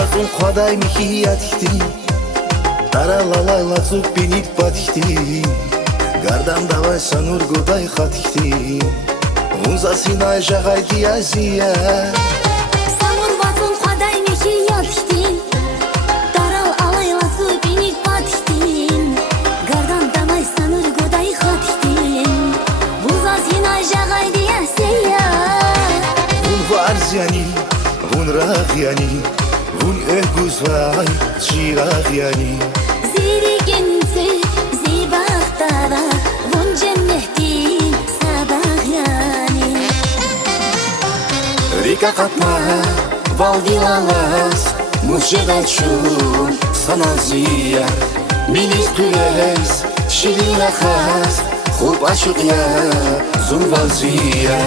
вазун қадай михиятихти таралалайла зуппинит батихти гардан давай санур гудай хатихти унза синай жағай диязия Sanur vazun qaday mehiyatihtin Daral alayla zupinit batihtin Gardan damay sanur goday khatihtin Vuza sinay jagay diyaseya Vun varziyani, vun ragyani Vun öhguzvay, çiragyani Zirigense zibahtara Vun cennehtin sabah yani Rika katma, valdilalas Muşedachun, sanazia Milis tüles, şirine khas Khub aşıqya, zunvalziya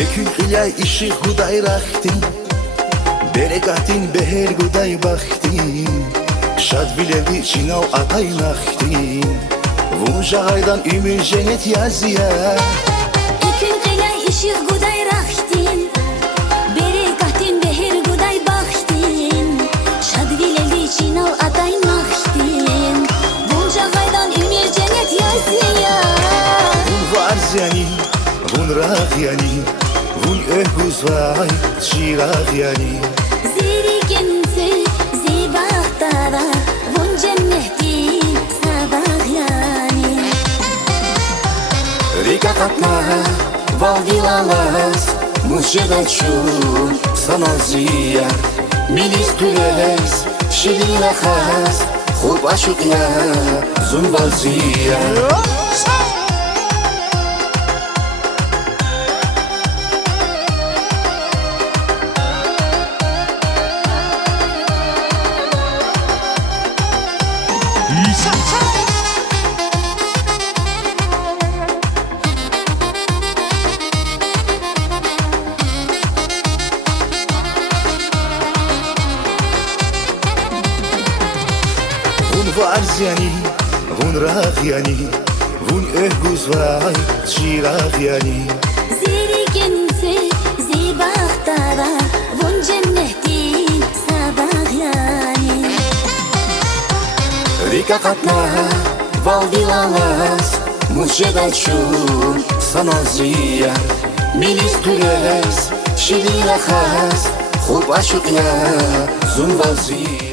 Ekün hilay işi huday rahtin Berekatin beher guday baktin Şad bilevi çinav atay naktin Vun jagaydan ümün jenet yazıya Ekün qilay işiq guday raxtin Berekatin beher guday baxtin Şadvileli çinav atay naxtin Bunca qaydan ümir cennet yazıya Vun varziyani, vun ragyani Vun öhguzvay, çiragyani Zirigense zibahtara Vun cennehtin sabah yani Rika katma, valdilalas Muşedachun, sanazia Milis tüles, şirine khas Khub aşıqya, zunvalziya Vun varziyani, vun ragyani Vun öhguzvay, çiragyani Zirigense zibahtara Vun cennehtin sabah yani Rika katma, valdilalas Muşedachun, sanazia Milis tüles, şirine khas Khub aşıqya, zunvalziya